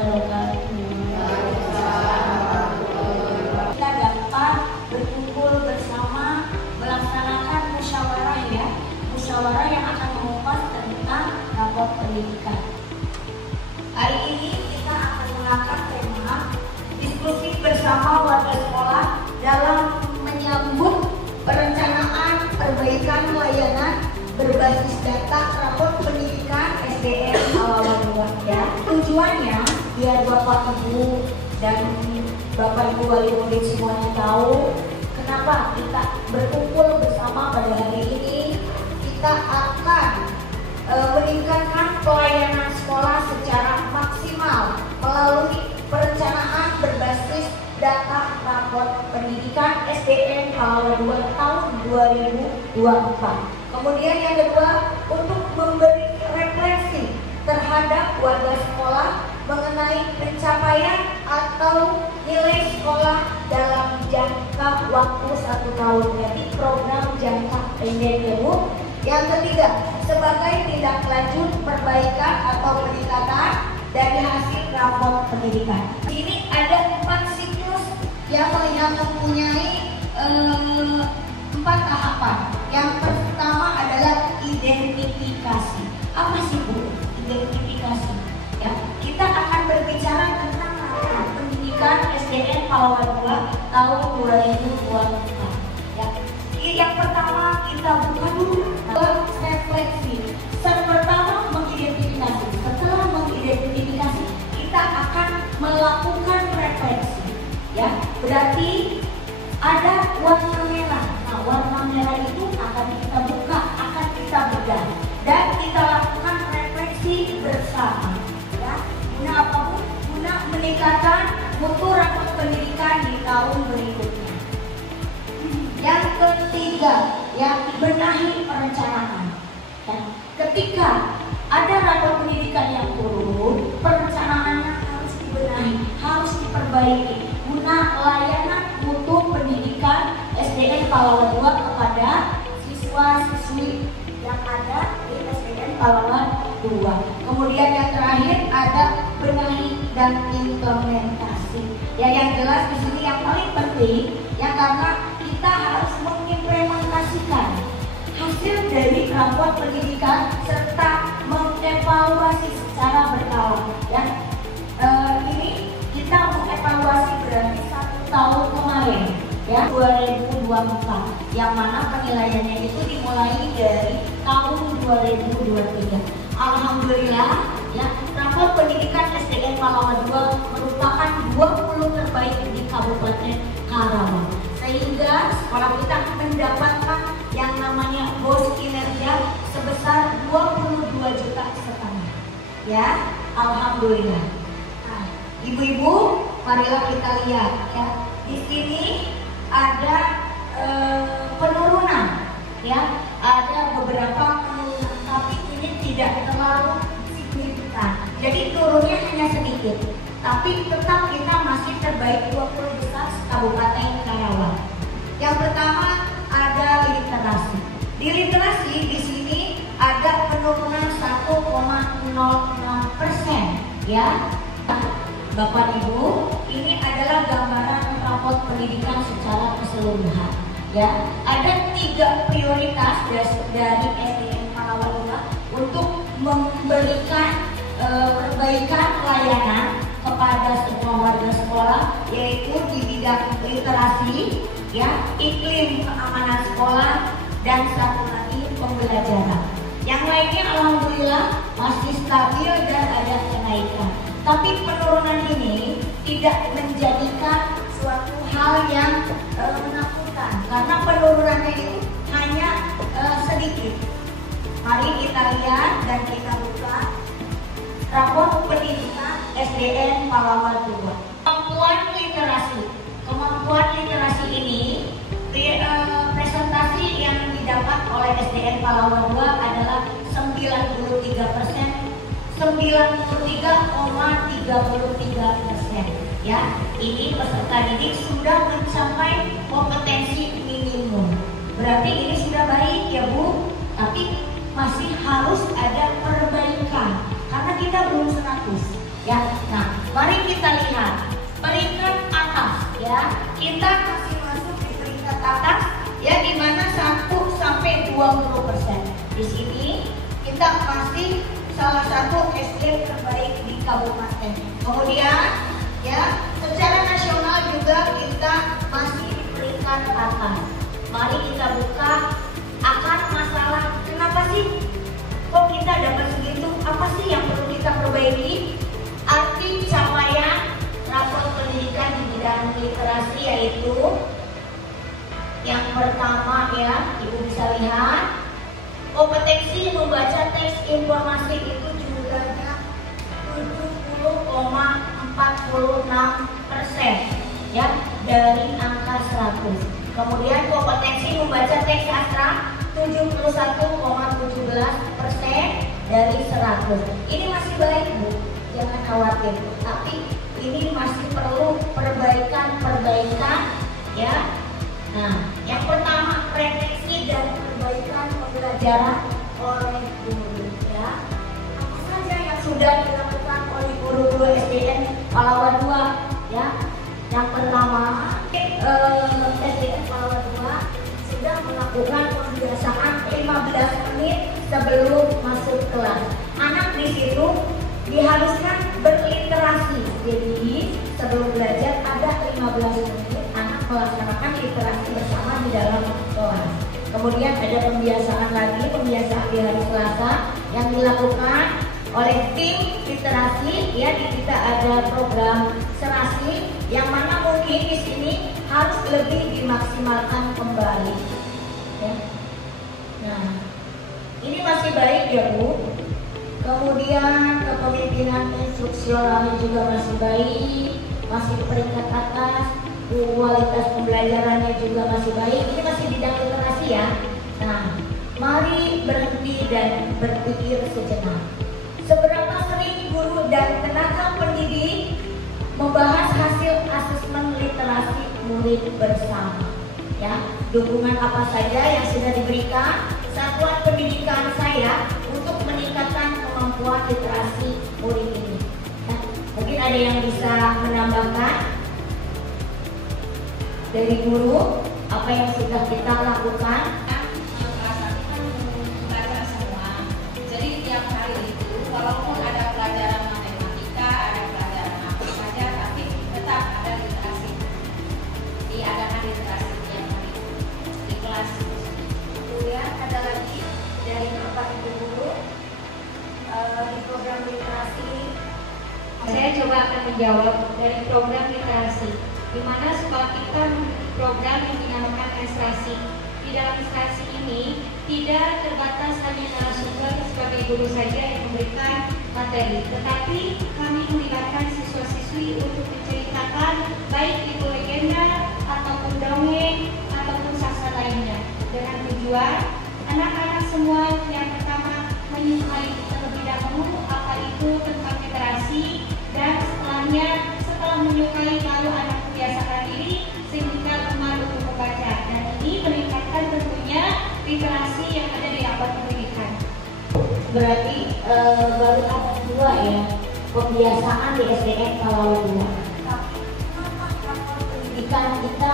Kita dapat berkumpul bersama melaksanakan musyawarah musyawarah yang akan mengupas tentang rapor pendidikan. Hari ini kita akan mengangkat tema diskusi bersama warga sekolah dalam menyambut perencanaan perbaikan layanan berbasis data rapor pendidikan SDN Pahlawan 2 ya. Tujuannya biar Bapak Ibu dan Bapak Ibu wali murid semuanya tahu kenapa kita berkumpul bersama pada hari ini. Kita akan meningkatkan pelayanan sekolah secara maksimal melalui perencanaan berbasis data rapor pendidikan SDN Pahlawan 2 tahun 2024. Kemudian yang kedua, untuk memberi refleksi terhadap warga sekolah mengenai pencapaian atau nilai sekolah dalam jangka waktu 1 tahun, jadi program jangka pendek ya Bu. Yang ketiga, sebagai tindak lanjut perbaikan atau peningkatan dari hasil rapor pendidikan. Ini ada 4 siklus yang mempunyai 4 tahapan. Yang pertama adalah identifikasi. Apa sih Bu identifikasi? Ya, kita akan berbicara tentang rapor pendidikan SDN Pahlawan 2 tahun 2024. Ya, yang pertama kita buka dulu refleksi. Pertama mengidentifikasi. Setelah mengidentifikasi, kita akan melakukan refleksi. Ya, berarti ada warna merah. Nah, warna merah itu akan kita buka, akan kita bedah, dan kita lakukan refleksi bersama. Ya, guna apa Bu? Guna meningkatkan mutu rapor pendidikan di tahun berikutnya. Yang ketiga, ya, benahi perencanaan. Dan ketika ada rapor pendidikan yang turun, perencanaannya harus dibenahi, harus diperbaiki guna layanan mutu pendidikan SDN Pahlawan 2 kepada siswa-siswi yang ada di SDN Pahlawan 2. Kemudian yang terakhir ada benahi dan implementasi. Ya, yang jelas di sini yang paling penting ya, karena kita harus mengimplementasikan hasil dari rapor pendidikan serta mengevaluasi secara berkala. Ya, ini kita mengevaluasi berarti 1 tahun kemarin, ya 2024, yang mana penilaiannya itu dimulai dari tahun 2023. Alhamdulillah, ya rapor pendidikan SDN Pahlawan 2 merupakan 20 terbaik di Kabupaten Karawang. Sehingga sekolah kita mendapatkan yang namanya bos kinerja sebesar 22,5 juta. Ya, alhamdulillah. Nah, ibu-ibu, marilah kita lihat ya. Di sini ada penurunan, ya. Ada beberapa penurunan, tapi ini tidak terlalu signifikan. Jadi turunnya hanya sedikit, tapi tetap kita masih terbaik 20 besar Kabupaten Karawang. Yang pertama ada literasi. Di literasi di sini ada penurunan 1,06%, ya. Bapak Ibu, ini adalah gambaran rapor pendidikan secara keseluruhan. Ya, ada 3 prioritas dari SDN Pahlawan 2 untuk memberikan perbaikan layanan kepada semua warga sekolah, yaitu di bidang literasi, ya, iklim keamanan sekolah, dan satu lagi pembelajaran. Yang lainnya alhamdulillah masih stabil dan ada kenaikan. Tapi penurunan ini tidak menjadikan suatu hal yang menakutkan, karena penurunannya itu hanya sedikit. Mari kita lihat dan kita buka rapor pendidikan SDN Pahlawan 2. Kemampuan literasi ini presentasi yang didapat oleh SDN Pahlawan 2 adalah 93%, 93,33%. Ya, ini peserta didik sudah mencapai kompetensi minimum. Berarti ini sudah baik ya Bu, tapi masih harus ada perbaikan karena kita belum 100. Ya, nah kita lihat peringkat atas ya. Kita masih masuk di peringkat atas ya, di mana 1 sampai 20%. Di sini kita masih salah satu SD terbaik di kabupaten. Kemudian ya, secara nasional juga kita masih di peringkat atas. Mari kita buka akan masalah kenapa sih kok kita dapat segitu, apa sih yang perlu kita perbaiki. Arti capaian rapor pendidikan di bidang literasi yaitu yang pertama ya, Ibu bisa lihat kompetensi membaca teks informasi itu jumlahnya 70,46% ya, dari angka 100. Kemudian kompetensi membaca teks sastra 71,17% dari 100. Ini masih baik Bu, jangan khawatir. Tapi ini masih perlu perbaikan ya. Nah, yang pertama prediksi dan perbaikan pembelajaran oleh guru ya. Apa saja yang sudah dilakukan oleh guru-guru SDN Pahlawan 2 ya. Yang pertama SDN Pahlawan 2 sudah melakukan pembiasaan 15 menit sebelum masuk kelas. Anak di situ diharuskan berliterasi. Jadi sebelum belajar ada 15 menit anak melaksanakan literasi bersama di dalam kelas. Kemudian ada pembiasaan lagi, pembiasaan di hari Selasa yang dilakukan oleh tim literasi ya. Di kita ada program serasi yang mana mungkin di sini harus lebih dimaksimalkan kembali ya. Nah, ini masih baik ya Bu. Kemudian kepemimpinan instruksionalnya juga masih baik, masih di peringkat atas. Kualitas pembelajarannya juga masih baik. Ini masih bidang literasi ya. Nah, mari berhenti dan berpikir sejenak. Seberapa sering guru dan tenaga pendidik membahas hasil asesmen literasi murid bersama? Ya, dukungan apa saja yang sudah diberikan satuan pendidikan saya untuk meningkatkan kemampuan literasi murid ini? Ya, mungkin ada yang bisa menambahkan dari guru apa yang sudah kita lakukan. Belajar semua. Jadi tiap hari itu walaupun ada pelajaran matematika, ada pelajaran apa saja, tapi tetap ada literasi. Diadakan literasi tiap hari di kelas. Kemudian ada lagi dari Bapak Ibu guru di program literasi. Saya coba akan menjawab dari program literasi, di mana sekolah kita program yang dinamakan Estrasi. Di dalam Estrasi ini tidak terbatas hanya narasumber sebagai guru saja yang memberikan materi, tetapi kami melibatkan siswa-siswi untuk menceritakan baik itu legenda ataupun dongeng ataupun sastra lainnya, dengan tujuan anak-anak semua yang pertama menyukai terlebih dahulu apa itu tentang literasi, dan setelah menyukai baru anak membiasakan diri sehingga gemar untuk membaca, dan ini meningkatkan tentunya literasi yang ada di rapor pendidikan. Berarti baru ada 2 ya pembiasaan di SDN Pahlawan 2. Tapi kenapa rapor pendidikan kita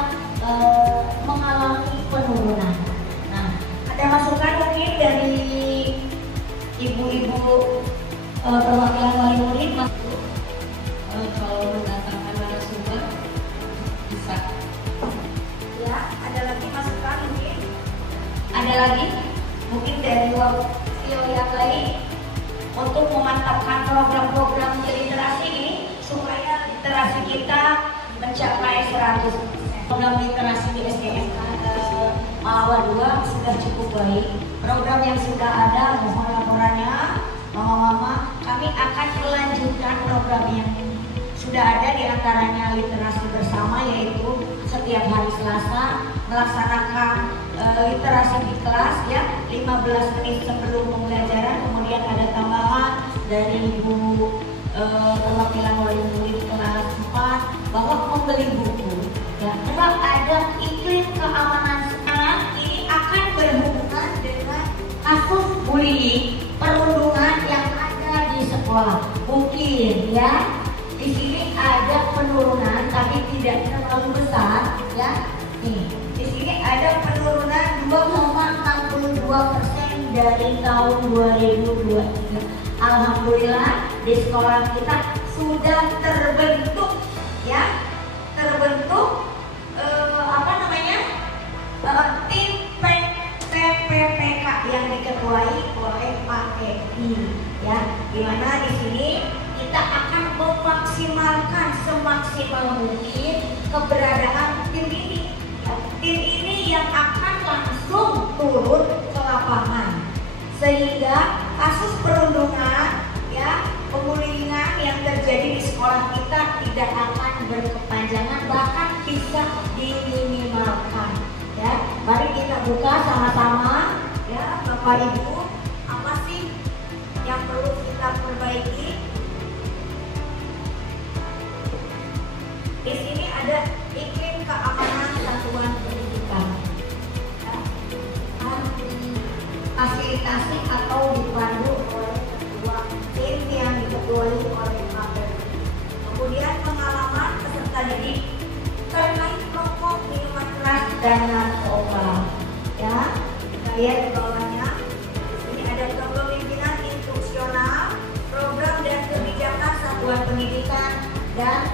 mengalami penurunan? Nah, ada masukan mungkin dari ibu-ibu perwakilan wali murid? Kalau mendatangkan narasumber bisa. Ya, ada lagi masukan mungkin? Ada lagi? Mungkin dari wakil yang lain untuk memantapkan program-program literasi ini supaya literasi kita mencapai 100%. Program literasi di SDN Pahlawan 2 sudah cukup baik. Program yang sudah ada, mohon laporannya, mama-mama, kami akan melanjutkan program yang sudah ada, diantaranya literasi bersama, yaitu setiap hari Selasa melaksanakan literasi di kelas ya, 15 menit sebelum pembelajaran. Kemudian ada tambahan dari ibu perwakilan wali murid kelas 4 bahwa membeli buku ya. Sebab ada iklim keamanan sekarang ini akan berhubungan dengan kasus bullying, perundungan yang ada di sekolah. Mungkin ya di sini ada penurunan tapi tidak terlalu besar ya. Nih, di sini ada penurunan 2,62% dari tahun 2023. Alhamdulillah di sekolah kita sudah terbentuk ya, tim PPPK yang diketuai oleh Pak Edi ya, dimana di sini kita akan memaksimalkan semaksimal mungkin keberadaan tim ini. Tim ini yang akan langsung turun ke lapangan sehingga kasus perundungan ya, pembulian yang terjadi di sekolah kita tidak akan berkepanjangan, bahkan bisa diminimalkan ya. Mari kita buka sama-sama ya, Bapak Ibu, apa sih yang perlu kita perbaiki? Di sini ada iklim keamanan satuan pendidikan ya. Fasilitasi atau dipandu oleh ketua tim yang diketuai oleh Pak Edi. Kemudian pengalaman peserta didik terkait rokok, minuman keras dan narkoba ya. Kita lihat di bawahnya. Di sini ada kepemimpinan instruksional, program dan kebijakan satuan pendidikan dan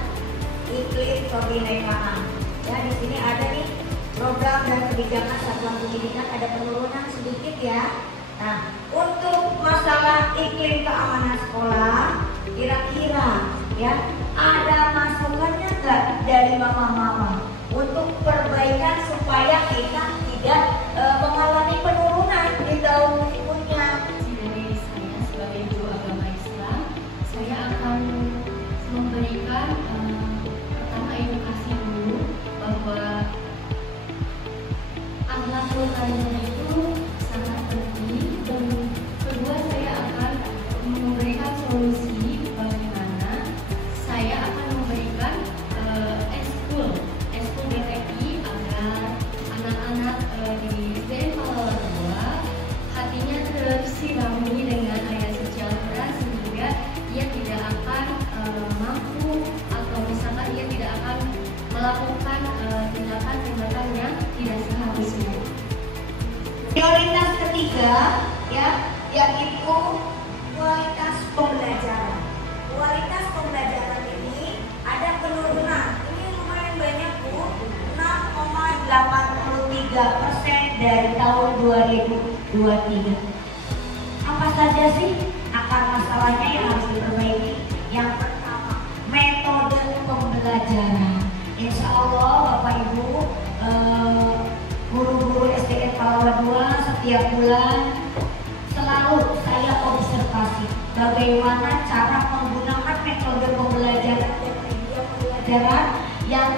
iklim kebinekaan. Ya, di sini ada nih program dan kebijakan satuan pendidikan, ada penurunan sedikit ya. Nah, untuk masalah iklim keamanan sekolah, kira-kira ya ada masukannya nggak dari mama-mama untuk perbaikan supaya kita tidak mengalami penurunan di tahun berikutnya? Dari saya sebagai guru agama Islam, saya akan memberikan pertama edukasi dulu bahwa akhlakul karimah itu sangat penting, dan kedua saya akan memberikan solusi bagaimana saya akan memberikan eskul BTI agar anak-anak di SDN Pahlawan 2 hatinya tersirami dengan ayat suci Al-Quran sehingga ia tidak akan mampu atau misalkan ia tidak akan melakukan tindakan-tindakan yang tidak seharusnya. Prioritas ketiga ya, yaitu kualitas pembelajaran. Kualitas pembelajaran ini ada penurunan. Ini lumayan banyak Bu, 6,83% dari tahun 2023. Apa saja sih akar masalahnya yang harus diperbaiki? Yang pertama, metode pembelajaran. Insya Allah Bapak Ibu, guru-guru SDN Pahlawan 2 setiap bulan selalu saya observasi bagaimana cara menggunakan metode pembelajaran dan media pembelajaran yang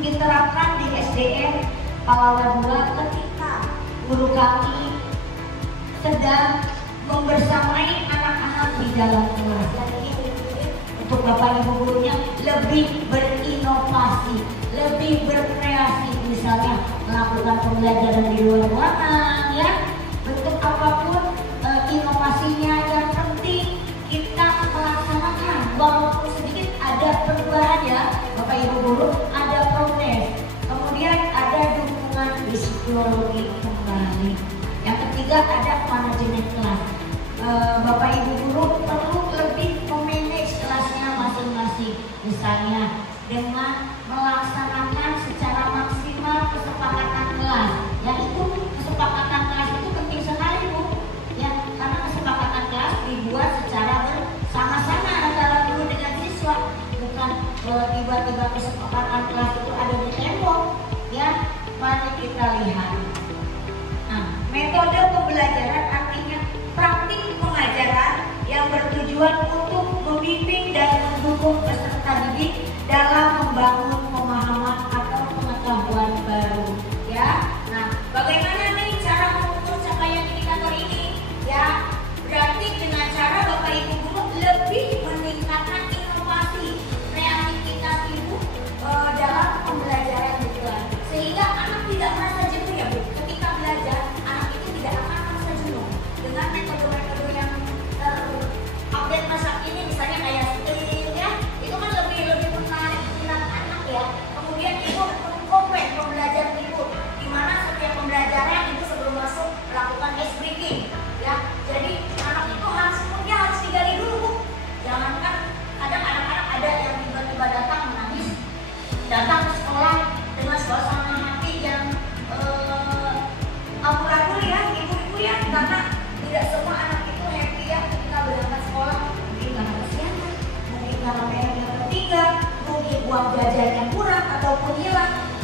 diterapkan di SDN Pahlawan 2 ketika guru kami sedang membersamai anak-anak di dalam kelas. Dan ini untuk Bapak Ibu gurunya lebih berinovasi, lebih berkreasi, misalnya melakukan pembelajaran di luar ruangan ya, bentuk apapun inovasinya, yang penting kita melaksanakan walaupun sedikit ada perubahan ya Bapak Ibu guru, ada progres. Kemudian ada dukungan psikologi kembali. Yang ketiga ada manajemen kelas. Bapak Ibu guru perlu lebih memanage kelasnya masing-masing, misalnya dengan melaksanakan secara maksimal kesepakatan kelas. Yang itu kesepakatan kelas itu penting sekali Bu ya, karena kesepakatan kelas dibuat secara bersama-sama antara guru dengan siswa, bukan tiba-tiba kesepakatan kelas itu ada di tembok ya. Mari kita lihat. Nah, metode pembelajaran artinya praktik pengajaran yang bertujuan untuk membimbing dan mendukung peserta didik dalam membangun pemahaman atau pengetahuan baru ya. Nah, bagaimana nih cara mengukur capaian indikator ini ya? Berarti dengan cara Bapak Ibu guru lebih meningkatkan inovasi, kreativitas Ibu dalam pembelajaran di kelas, sehingga anak tidak merasa jenuh ya Bu. Ketika belajar, anak itu tidak akan merasa jenuh dengan metode-metode yang update masa kini, misalnya kayak STEAM ya, itu kan lebih menarik minat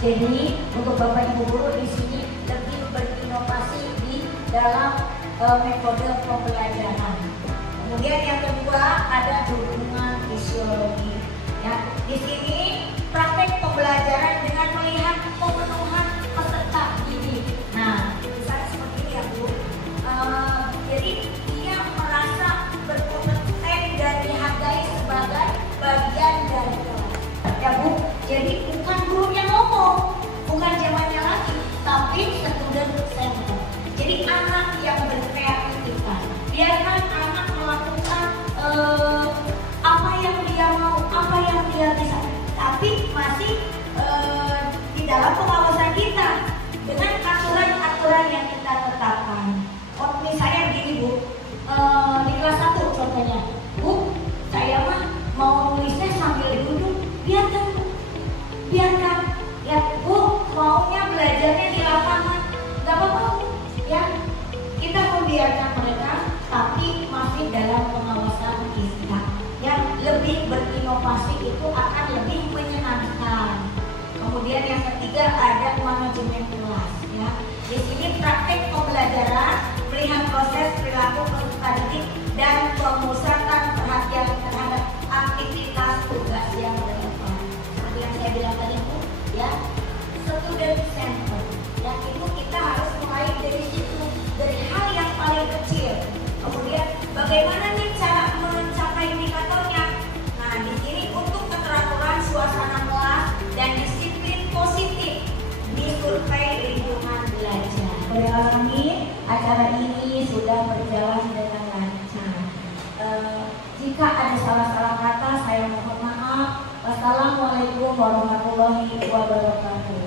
Jadi untuk Bapak Ibu guru di sini lebih berinovasi di dalam metode pembelajaran. Kemudian yang kedua ada dukungan fisiologi. Ya, di sini praktek pembelajaran dengan melihat pemenuhan peserta didik. Nah, misalnya seperti ini ya Bu. Jadi dia merasa berkompeten dan dihargai sebagai bagian dari kelas. Ya Bu, jadi bukan guru yang ngomong, bukan zamannya lagi, tapi student center. Jadi anak yang berkreativitas. Biarkan anak melakukan apa yang dia mau, apa yang dia bisa, tapi masih di dalam pengawasan kita dengan aturan-aturan yang kita tetapkan. Misalnya begini Bu, di kelas 1 contohnya, Bu, saya mah mau nulisnya sambil duduk, biarkan Bu, biarkan. Ya Bu, maunya belajarnya di lapangan, nggak apa-apa Bu, ya. Kita membiarkan mereka, tapi masih dalam pengawasan kita. Yang lebih berinovasi itu akan lebih menyenangkan. Kemudian yang ketiga ada manajemen kelas. Ya, di sini praktek pembelajaran, melihat proses perilaku peserta didik dan pemusatan perhatian terhadap aktivitas tugas yang relevan. Seperti yang saya bilang tadi Bu, ya, student center. Ya, itu kita harus mulai dari situ, dari hal yang paling kecil. Kemudian bagaimana nih cara mencapai indikatornya? Nah, di sini untuk keteraturan suasana kelas dan disiplin positif di survei lingkungan belajar. Alhamdulillah, acara ini sudah berjalan dengan lancar. Jika ada salah-salah kata, saya mohon maaf. Wassalamualaikum warahmatullahi wabarakatuh.